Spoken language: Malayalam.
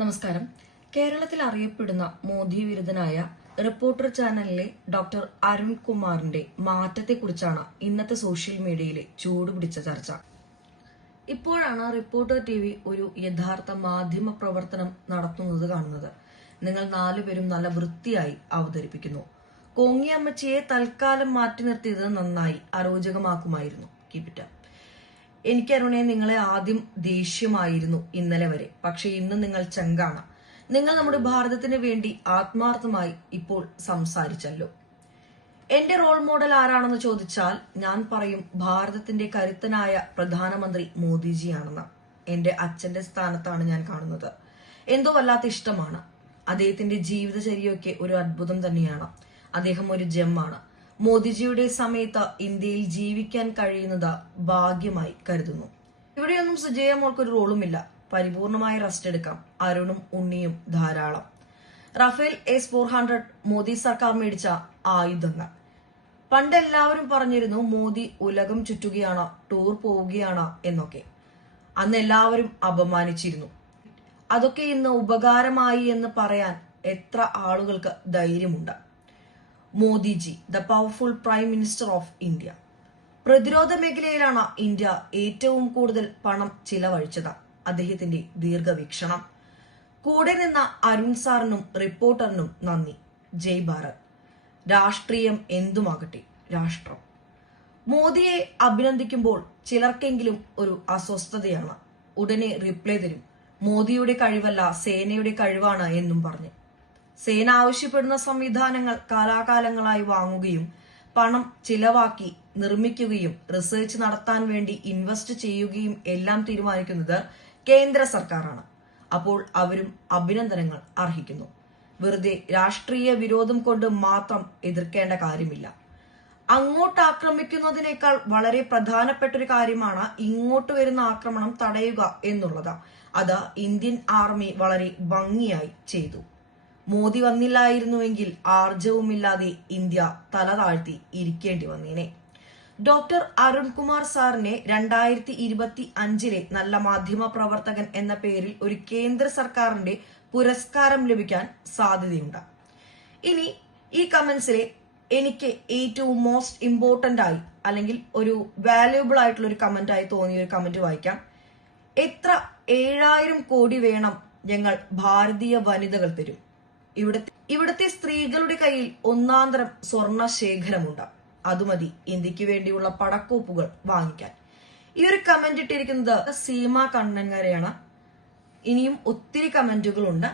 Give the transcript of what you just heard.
നമസ്കാരം. കേരളത്തിൽ അറിയപ്പെടുന്ന മോദി വിരുദ്ധനായ റിപ്പോർട്ടർ ചാനലിലെ ഡോക്ടർ അരുൺ കുമാറിന്റെ മാറ്റത്തെക്കുറിച്ചാണ് ഇന്നത്തെ സോഷ്യൽ മീഡിയയിലെ ചൂടുപിടിച്ച ചർച്ച. ഇപ്പോഴാണ് റിപ്പോർട്ടർ ടി വി ഒരു യഥാർത്ഥ മാധ്യമ പ്രവർത്തനം നടത്തുന്നത് കാണുന്നത്. നിങ്ങൾ നാലുപേരും നല്ല വൃത്തിയായി അവതരിപ്പിക്കുന്നു. കോങ്ങിയമ്മച്ചിയെ തൽക്കാലം മാറ്റി നിർത്തിയത് നന്നായി അരോചകമാക്കുമായിരുന്നു. കീപിറ്റ എനിക്ക് അരുണെ നിങ്ങളെ ആദ്യം ദേഷ്യമായിരുന്നു ഇന്നലെ വരെ. പക്ഷെ ഇന്ന് നിങ്ങൾ ചങ്കാണ്. നിങ്ങൾ നമ്മുടെ ഭാരതത്തിന് വേണ്ടി ആത്മാർത്ഥമായി ഇപ്പോൾ സംസാരിച്ചല്ലോ. എന്റെ റോൾ മോഡൽ ആരാണെന്ന് ചോദിച്ചാൽ ഞാൻ പറയും ഭാരതത്തിന്റെ കരുത്തനായ പ്രധാനമന്ത്രി മോദിജിയാണെന്ന്. എന്റെ അച്ഛന്റെ സ്ഥാനത്താണ് ഞാൻ കാണുന്നത്. എന്തോ വല്ലാത്ത ഇഷ്ടമാണ്. അദ്ദേഹത്തിന്റെ ജീവിതചര്യമൊക്കെ ഒരു അത്ഭുതം തന്നെയാണ്. അദ്ദേഹം ഒരു ജെമ്മാണ്. മോദിജിയുടെ സമയത്ത് ഇന്ത്യയിൽ ജീവിക്കാൻ കഴിയുന്നത് ഭാഗ്യമായി കരുതുന്നു. ഇവിടെയൊന്നും സുജയ മോൾക്ക് ഒരു റോളുമില്ല. പരിപൂർണമായി റെസ്റ്റ് എടുക്കാം. അരുണും ഉണ്ണിയും ധാരാളം. Rafale S four hundred Modi സർക്കാർ മേടിച്ച ആയുധങ്ങൾ. പണ്ട് എല്ലാവരും പറഞ്ഞിരുന്നു മോദി ഉലകം ചുറ്റുകയാണ് ടൂർ പോവുകയാണ് എന്നൊക്കെ. അന്ന് എല്ലാവരും അപമാനിച്ചിരുന്നു. അതൊക്കെ ഇന്ന് ഉപകാരമായി എന്ന് പറയാൻ എത്ര ആളുകൾക്ക് ധൈര്യമുണ്ട്. Modiji the powerful prime minister of India പ്രതിരോധ മേഖലയിലാണ് ഇന്ത്യ ഏറ്റവും കൂടുതൽ പണം ചിലവഴിച്ചത്. അദ്ദേഹത്തിന്റെ ദീർഘവീക്ഷണം. കൂടെ നിന്ന അരുൺ സാറിനും റിപ്പോർട്ടറിനും നന്ദി. ജയ് ഭാരത്. രാഷ്ട്രീയം എന്തുമാകട്ടെ രാഷ്ട്രം. മോദിയെ അഭിനന്ദിക്കുമ്പോൾ ചിലർക്കെങ്കിലും ഒരു അസ്വസ്ഥതയാണ്. ഉടനെ റിപ്ലൈ തരും. മോദിയുടെ കഴിവല്ല സേനയുടെ കഴിവാണ് എന്നും പറഞ്ഞ്. സേന ആവശ്യപ്പെടുന്ന സംവിധാനങ്ങൾ കാലാകാലങ്ങളായി വാങ്ങുകയും പണം ചിലവാക്കി നിർമ്മിക്കുകയും റിസർച്ച് നടത്താൻ വേണ്ടി ഇൻവെസ്റ്റ് ചെയ്യുകയും എല്ലാം തീരുമാനിക്കുന്നത് കേന്ദ്ര സർക്കാരാണ്. അപ്പോൾ അവരും അഭിനന്ദനങ്ങൾ അർഹിക്കുന്നു. വെറുതെ രാഷ്ട്രീയ വിരോധം കൊണ്ട് മാത്രം എതിർക്കേണ്ട കാര്യമില്ല. അങ്ങോട്ട് ആക്രമിക്കുന്നതിനേക്കാൾ വളരെ പ്രധാനപ്പെട്ട ഒരു കാര്യമാണ് ഇങ്ങോട്ട് വരുന്ന ആക്രമണം തടയുക എന്നുള്ളത്. അത് ഇന്ത്യൻ ആർമി വളരെ ഭംഗിയായി ചെയ്തു. മോദി വന്നില്ലായിരുന്നുവെങ്കിൽ ആർജവുമില്ലാതെ ഇന്ത്യ തല താഴ്ത്തി ഇരിക്കേണ്ടി വന്നേനെ. ഡോക്ടർ അരുൺകുമാർ സാറിനെ രണ്ടായിരത്തി ഇരുപത്തി അഞ്ചിലെ നല്ല മാധ്യമ പ്രവർത്തകൻ എന്ന പേരിൽ ഒരു കേന്ദ്ര സർക്കാരിന്റെ പുരസ്കാരം ലഭിക്കാൻ സാധ്യതയുണ്ട്. ഇനി ഈ കമന്റ്സിലെ എനിക്ക് ഏറ്റവും മോസ്റ്റ് ഇമ്പോർട്ടന്റ് ആയി അല്ലെങ്കിൽ ഒരു വാല്യുബിൾ ആയിട്ടുള്ള ഒരു കമന്റ് ആയി തോന്നിയ ഒരു കമന്റ് വായിക്കാം. എത്ര ഏഴായിരം കോടി വേണം ഞങ്ങൾ ഭാരതീയ വനിതകൾ തരും? ഇവിടുത്തെ ഇവിടത്തെ സ്ത്രീകളുടെ കയ്യിൽ ഒന്നാന്തരം സ്വർണ ശേഖരമുണ്ട് അതുമതി ഇന്ത്യയ്ക്ക് വേണ്ടിയുള്ള പടക്കോപ്പുകൾ വാങ്ങിക്കാൻ. ഈ ഒരു കമന്റ് ഇട്ടിരിക്കുന്നത് സീമ കണ്ണൻകരയാണ്. ഇനിയും ഒത്തിരി കമന്റുകളുണ്ട്